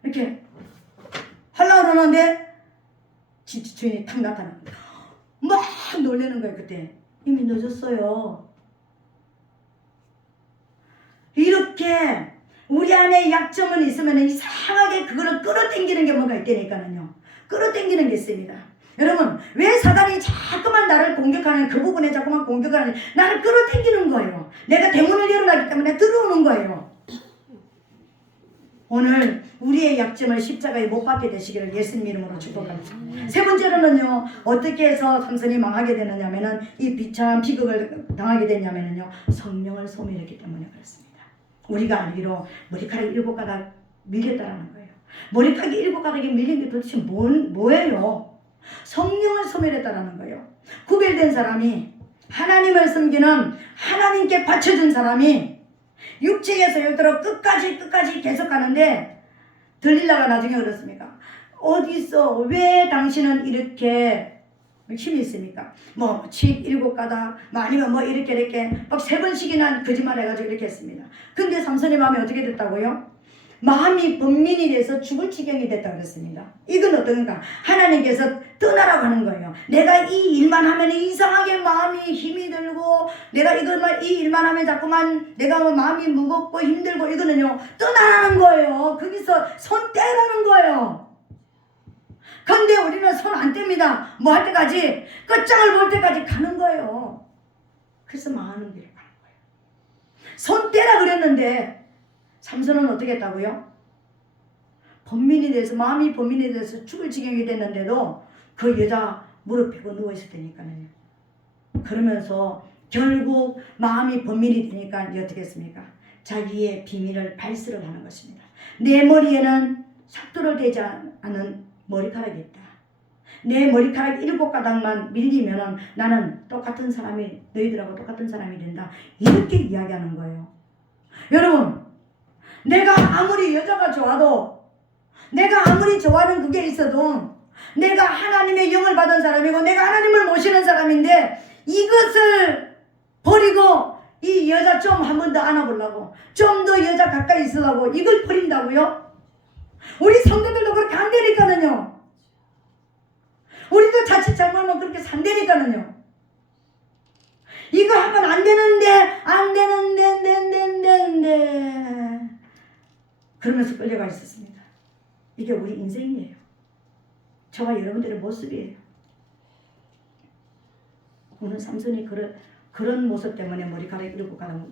이렇게 하려고 그러는데 주인이 탁 나타나는 거예요. 막 놀라는 거예요, 그때. 이미 늦었어요. 이렇게 우리 안에 약점은 있으면 이상하게 그거를 끌어당기는 게 뭔가 있다니까요. 끌어당기는 게 있습니다. 여러분, 왜 사단이 자꾸만 나를 공격하는 그 부분에 자꾸만 공격하는, 나를 끌어당기는 거예요. 내가 대문을 열어놨기 때문에 들어오는 거예요. 오늘 우리의 약점을 십자가에 못 박게 되시기를 예수님 이름으로 축복합니다. 세 번째로는요, 어떻게 해서 삼손이 망하게 되느냐면은, 이 비참한 비극을 당하게 되냐면은요, 성령을 소멸했기 때문에 그렇습니다. 우리가 알기로 머리카락이 7가닥 밀렸다라는 거예요. 머리카락이 7가닥이 밀린 게 도대체 뭐예요? 성령을 소멸했다라는 거예요. 구별된 사람이, 하나님을 섬기는, 하나님께 바쳐준 사람이 육체의 소욕대로 끝까지 계속 가는데, 들릴라가 나중에 그렇습니까? 어디서 왜 당신은 이렇게 힘이 있습니까? 뭐 7가닥 아니면 뭐 이렇게 막 3번씩이나 거짓말 해가지고 이렇게 했습니다. 근데 삼손의 마음이 어떻게 됐다고요? 마음이 번민이 돼서 죽을 지경이 됐다 그랬습니다. 이건 어떤가? 하나님께서 떠나라고 하는 거예요. 내가 이 일만 하면 이상하게 마음이 힘이 들고, 내가 이 일만 하면 자꾸만 내가 마음이 무겁고 힘들고, 이거는요, 떠나라는 거예요. 거기서 손 떼라는 거예요. 근데 우리는 손 안 뗍니다. 뭐 할 때까지, 끝장을 볼 때까지 가는 거예요. 그래서 망하는 길을 가는 거예요. 손 떼라 그랬는데 삼손은 어떻게 했다고요? 번민이 돼서, 마음이 번민이 돼서 죽을 지경이 됐는데도 그 여자 무릎 펴고 누워있을 테니까요. 그러면서 결국 마음이 번민이 되니까 어떻게 했습니까? 자기의 비밀을 발설을 하는 것입니다. 내 머리에는 삭도를 대지 않은 머리카락이 있다. 내 머리카락 7가닥만 밀리면은 나는 똑같은 사람이, 너희들하고 똑같은 사람이 된다. 이렇게 이야기하는 거예요. 여러분, 내가 아무리 여자가 좋아도, 내가 아무리 좋아하는 그게 있어도, 내가 하나님의 영을 받은 사람이고 내가 하나님을 모시는 사람인데, 이것을 버리고 이 여자 좀 한 번 더 안아보려고, 좀 더 여자 가까이 있으려고 이걸 버린다고요? 우리 성도들도 그렇게 안 되니까는요. 우리도 자칫 잘못하면 그렇게 산다니까는요. 이거 하면 안 되는데 그러면서 끌려가 있었습니다. 이게 우리 인생이에요. 저와 여러분들의 모습이에요. 오늘 삼손이 그런 모습 때문에 머리카락 7가닥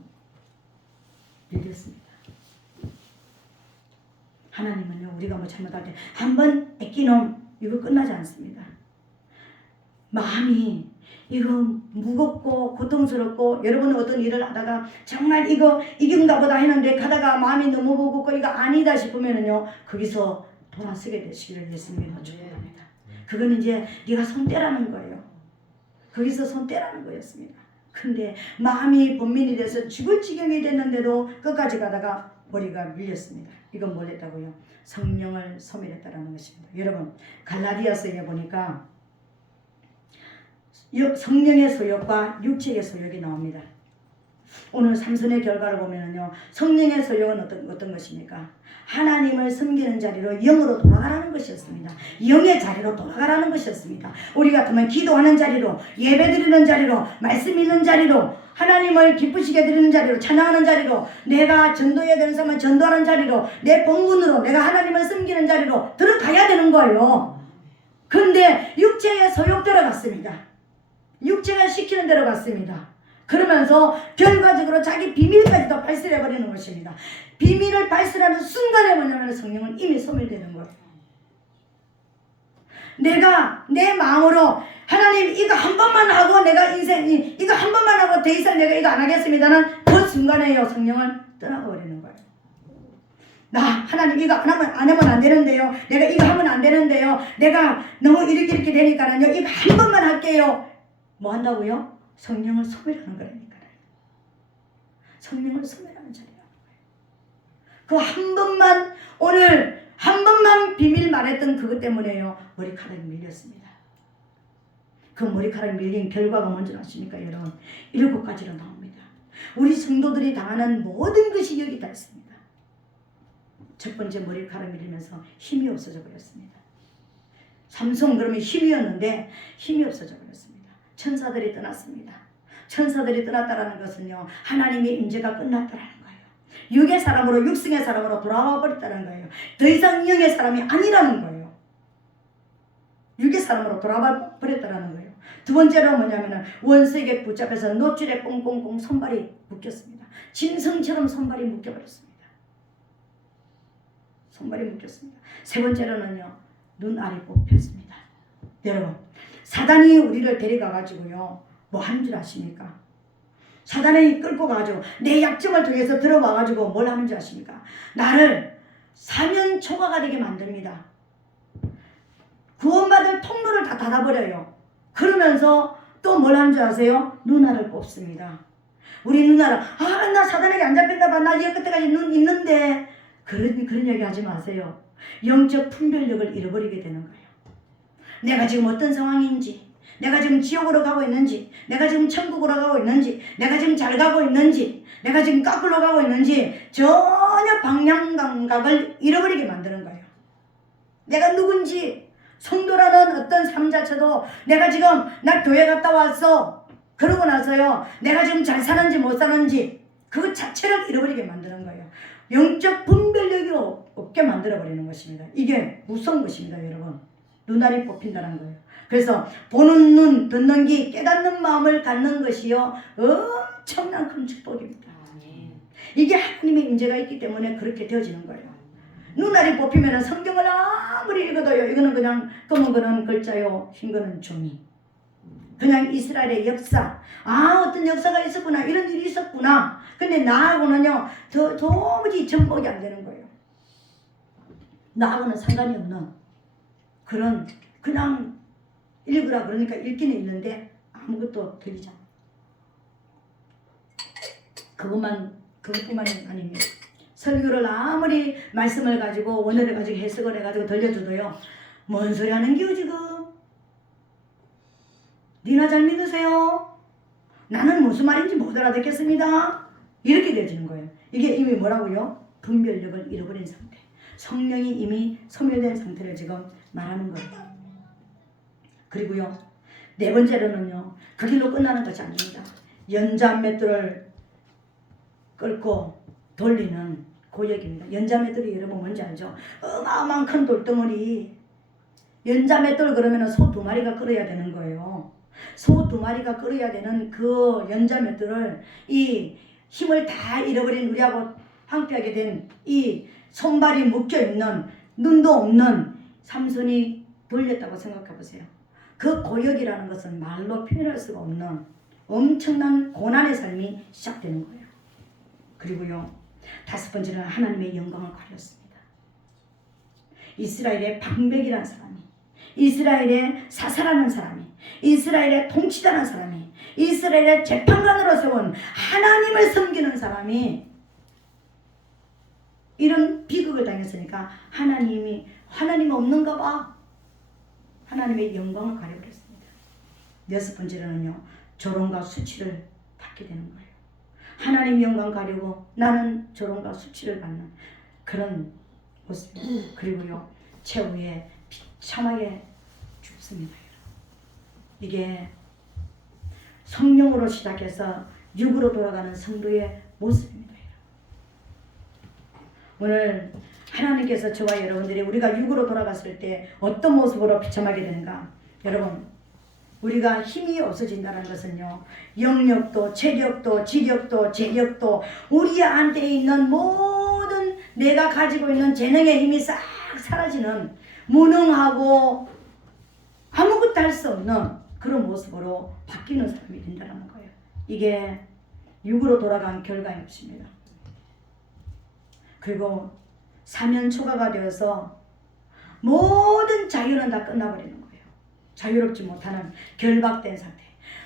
밀렸습니다. 하나님은요, 우리가 뭐 잘못할 때 한번 애끼놈 이거 끝나지 않습니다. 마음이 이거 무겁고 고통스럽고, 여러분은 어떤 일을 하다가 정말 이건가 보다 했는데 가다가 마음이 너무 무겁고 이거 아니다 싶으면은요, 거기서 돌아서게 되시기를 예수님으로 축복합니다. 그건 이제 네가 손 떼라는 거예요. 거기서 손 떼라는 거였습니다. 근데 마음이 번민이 돼서 죽을 지경이 됐는데도 끝까지 가다가 머리가 밀렸습니다. 이건 뭘 했다고요? 성령을 소멸했다라는 것입니다. 여러분, 갈라디아서에 보니까 성령의 소욕과 육체의 소욕이 나옵니다. 오늘 삼손의 결과를 보면요, 성령의 소욕은 어떤 것입니까? 하나님을 섬기는 자리로 영으로 돌아가라는 것이었습니다. 영의 자리로 돌아가라는 것이었습니다. 우리 같으면 기도하는 자리로, 예배드리는 자리로, 말씀 읽는 자리로, 하나님을 기쁘시게 드리는 자리로, 찬양하는 자리로, 내가 전도해야 되는 사람은 전도하는 자리로, 내 본분으로 내가 하나님을 섬기는 자리로 들어가야 되는 거예요. 그런데 육체의 소욕대로 갔습니다. 육체가 시키는 대로 갔습니다. 그러면서 결과적으로 자기 비밀까지도 발설해버리는 것입니다. 비밀을 발설하는 순간에 뭐냐면 성령은 이미 소멸되는 거예요. 내가 내 마음으로 하나님 이거 한 번만 하고 내가 이거 한 번만 하고 더 이상 내가 이거 안 하겠습니다는 그 순간에요, 성령은 떠나버리는 거예요. 나 하나님 이거 안 하면 안 되는데요. 내가 이거 하면 안 되는데요. 내가 너무 이렇게 되니까는요, 이거 한 번만 할게요. 뭐 한다고요? 성령을 소멸하는 거라니까요. 성령을 소멸하는 자리라는 거예요. 그 한 번만, 오늘 한 번만 비밀 말했던 그것 때문에요, 머리카락이 밀렸습니다. 그 머리카락 밀린 결과가 뭔지 아십니까 여러분? 7가지로 나옵니다. 우리 성도들이 당하는 모든 것이 여기 다 있습니다. 첫 번째, 머리카락 밀리면서 힘이 없어져 버렸습니다. 삼손 그러면 힘이었는데 힘이 없어져 버렸습니다. 천사들이 떠났습니다. 천사들이 떠났다는 것은요, 하나님의 임재가 끝났다는 거예요. 육의 사람으로, 육성의 사람으로 돌아와 버렸다는 거예요. 더 이상 영의 사람이 아니라는 거예요. 육의 사람으로 돌아와 버렸다라는 거예요. 두 번째로 뭐냐면은 원수에게 붙잡혀서 노줄에 꽁꽁꽁 손발이 묶였습니다. 짐승처럼 손발이 묶여버렸습니다. 손발이 묶였습니다. 세 번째로는요, 눈알이 뽑혔습니다. 여러분, 사단이 우리를 데려가가지고요, 뭐 하는 줄 아십니까? 사단이 끌고 가가지고 내 약점을 통해서 들어와가지고 뭘 하는 줄 아십니까? 나를 사면초가가 되게 만듭니다. 구원받을 통로를 다 닫아버려요. 그러면서 또 뭘 하는 줄 아세요? 눈알을 뽑습니다. 우리 눈알은 나 사단에게 안 잡힌다 봐. 나 이 끝에까지 눈 있는데 그런 얘기 하지 마세요. 영적 분별력을 잃어버리게 되는 거예요. 내가 지금 어떤 상황인지, 내가 지금 지옥으로 가고 있는지, 내가 지금 천국으로 가고 있는지, 내가 지금 잘 가고 있는지, 내가 지금 거꾸로 가고 있는지 전혀 방향 감각을 잃어버리게 만드는 거예요. 내가 누군지, 성도라는 어떤 삶 자체도 내가 지금 나 교회 갔다 왔어 그러고 나서요, 내가 지금 잘 사는지 못 사는지 그 자체를 잃어버리게 만드는 거예요. 영적 분별력이 없게 만들어버리는 것입니다. 이게 무서운 것입니다, 여러분. 눈알이 뽑힌다는 거예요. 그래서 보는 눈, 듣는 귀, 깨닫는 마음을 갖는 것이요, 엄청난 큰 축복입니다. 이게 하나님의 임재가 있기 때문에 그렇게 되어지는 거예요. 눈알이 뽑히면 성경을 아무리 읽어도요, 이거는 그냥 검은 거는 글자요, 흰 거는 종이. 그냥 이스라엘의 역사, 어떤 역사가 있었구나, 이런 일이 있었구나. 근데 나하고는요, 도무지 접목이 안 되는 거예요. 나하고는 상관이 없는 그런, 그냥 읽으라 그러니까 읽기는 읽는데 아무것도 들리지 않아요. 그것뿐만이 아닙니다. 설교를 아무리 말씀을 가지고 원어를 가지고 해석을 해가지고 들려줘도요, 뭔 소리 하는 기요 지금? 니나 잘 믿으세요? 나는 무슨 말인지 못 알아듣겠습니다. 이렇게 되어지는 거예요. 이게 이미 뭐라고요? 분별력을 잃어버린 상태. 성령이 이미 소멸된 상태를 지금 말하는 거예요. 그리고요, 네 번째로는요, 그 길로 끝나는 것이 아닙니다. 연자맷돌을 끌고 돌리는 고역입니다. 연자맷돌이 여러분 뭔지 알죠? 어마어마한 큰 돌덩어리. 연자맷돌 그러면 소 2마리가 끌어야 되는 거예요. 소 2마리가 끌어야 되는 그 연자맷돌을 이 힘을 다 잃어버린 우리하고 황폐하게 된 이 손발이 묶여있는 눈도 없는 삼손이 돌렸다고 생각해 보세요. 그 고역이라는 것은 말로 표현할 수가 없는 엄청난 고난의 삶이 시작되는 거예요. 그리고요, 5번째는 하나님의 영광을 가렸습니다. 이스라엘의 방백이라는 사람이, 이스라엘의 사사라는 사람이, 이스라엘의 통치자라는 사람이, 이스라엘의 재판관으로 세운 하나님을 섬기는 사람이 이런 비극을 당했으니까 하나님이 없는가 봐. 하나님의 영광을 가려버렸습니다. 6번째로는요, 조롱과 수치를 받게 되는 거예요. 하나님 영광 가리고 나는 조롱과 수치를 받는 그런 모습입니다. 그리고요, 최후에 비참하게 죽습니다. 이게 성령으로 시작해서 육으로 돌아가는 성도의 모습입니다. 오늘 하나님께서 저와 여러분들이 우리가 육으로 돌아갔을 때 어떤 모습으로 비참하게 되는가? 여러분, 우리가 힘이 없어진다는 것은요, 영력도, 체력도, 지력도, 재력도, 우리 안에 있는 모든 내가 가지고 있는 재능의 힘이 싹 사라지는, 무능하고 아무것도 할 수 없는 그런 모습으로 바뀌는 사람이 된다는 거예요. 이게 육으로 돌아간 결과인 것입니다. 그리고 사면초가가 되어서 모든 자유는 다 끝나버리는 거예요. 자유롭지 못하는 결박된 상태.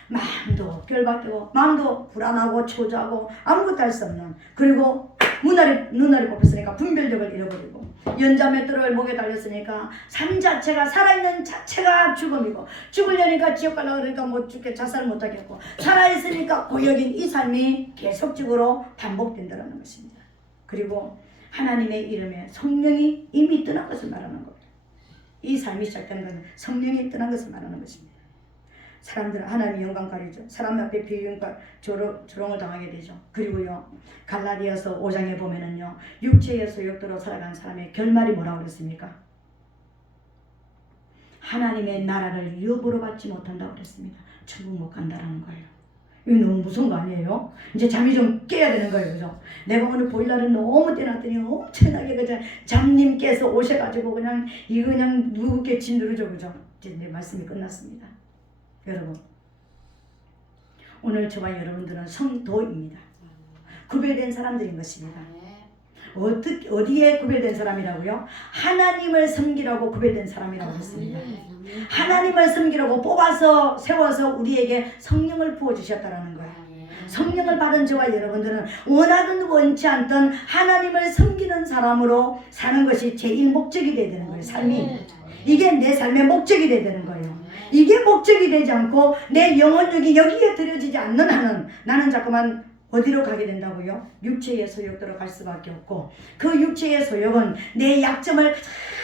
마음도 결박되고 마음도 불안하고 초조하고 아무것도 할 수 없는, 그리고 눈알이 뽑혔으니까 분별력을 잃어버리고, 연자맷돌을 목에 달렸으니까 삶 자체가, 살아있는 자체가 죽음이고, 죽으려니까 지옥 가려고 그러니까 못 죽게 자살 못하겠고, 살아있으니까 고역인 이 삶이 계속적으로 반복된다는 것입니다. 그리고 하나님의 이름에 성령이 이미 떠난 것을 말하는 거예요. 이 삶이 시작된 것은 성령이 떠난 것을 말하는 것입니다. 사람들은 하나님의 영광 가리죠. 사람 앞에 비용과 조롱을 당하게 되죠. 그리고요, 갈라디아서 5장에 보면은요, 육체의 소욕대로 살아간 사람의 결말이 뭐라고 그랬습니까? 하나님의 나라를 유업으로 받지 못한다고 그랬습니다. 천국 못 간다라는 거예요. 이거 너무 무서운 거 아니에요? 이제 잠이 좀 깨야 되는 거예요. 그죠? 내가 오늘 보일러를 너무 떼놨더니 엄청나게 그저 잠님께서 오셔가지고 그냥 이거 그냥 누구게 진두르죠. 그죠? 이제 내 말씀이 끝났습니다. 여러분, 오늘 저와 여러분들은 성도입니다. 구별된 사람들인 것입니다. 어디에 구별된 사람이라고요? 하나님을 섬기라고 구별된 사람이라고 했습니다. 하나님을 섬기라고 뽑아서 세워서 우리에게 성령을 부어주셨다는 거예요. 성령을 받은 저와 여러분들은 원하든 원치 않든 하나님을 섬기는 사람으로 사는 것이 제일 목적이 되어야 되는 거예요. 삶이. 이게 내 삶의 목적이 되어야 되는 거예요. 이게 목적이 되지 않고 내 영혼력이 여기에 들여지지 않는 한은 나는 자꾸만 어디로 가게 된다고요? 육체의 소욕대로 갈 수밖에 없고, 그 육체의 소욕은 내 약점을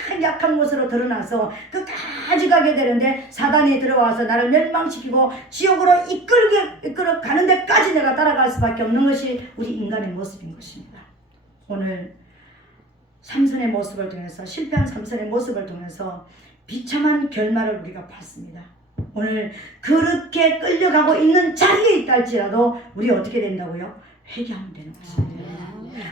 가장 약한 곳으로 드러나서 끝까지 가게 되는데, 사단이 들어와서 나를 멸망시키고 지옥으로 이끌어 가는 데까지 내가 따라갈 수밖에 없는 것이 우리 인간의 모습인 것입니다. 오늘 삼손의 모습을 통해서, 실패한 삼손의 모습을 통해서 비참한 결말을 우리가 봤습니다. 오늘 그렇게 끌려가고 있는 자리에 있다 할지라도 우리 어떻게 된다고요? 회개하면 되는 것입니다.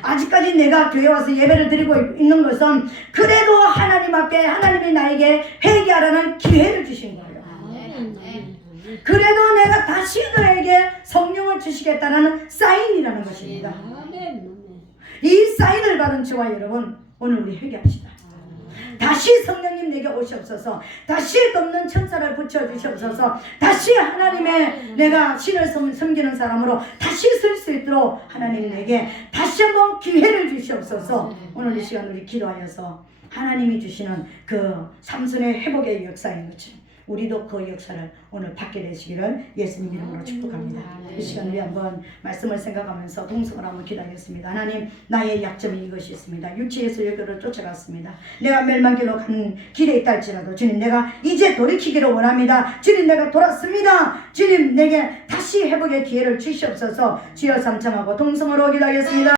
아직까지 내가 교회 와서 예배를 드리고 있는 것은 그래도 하나님 앞에 하나님이 나에게 회개하라는 기회를 주신 거예요. 그래도 내가 다시 너에게 성령을 주시겠다는 사인이라는 것입니다. 이 사인을 받은 저와 여러분, 오늘 우리 회개합시다. 다시 성령님 내게 오시옵소서. 다시 돕는 천사를 붙여주시옵소서. 다시 하나님의 내가 신을 섬기는 사람으로 다시 설 수 있도록 하나님 내게 다시 한번 기회를 주시옵소서. 오늘 이 시간 우리 기도하여서 하나님이 주시는 그 삼손의 회복의 역사인 것처럼 우리도 그 역사를 오늘 받게 되시기를 예수님 이름으로 축복합니다. 이 시간 우리 한번 말씀을 생각하면서 동성을 한번 기도하겠습니다. 하나님, 나의 약점이 이것이 있습니다. 육체에서 여기를 쫓아갔습니다. 내가 멸망길로 가는 길에 있다 할지라도 주님, 내가 이제 돌이키기를 원합니다. 주님, 내가 돌았습니다. 주님, 내게 다시 회복의 기회를 주시옵소서. 주여 삼창하고 동성으로 기도하겠습니다.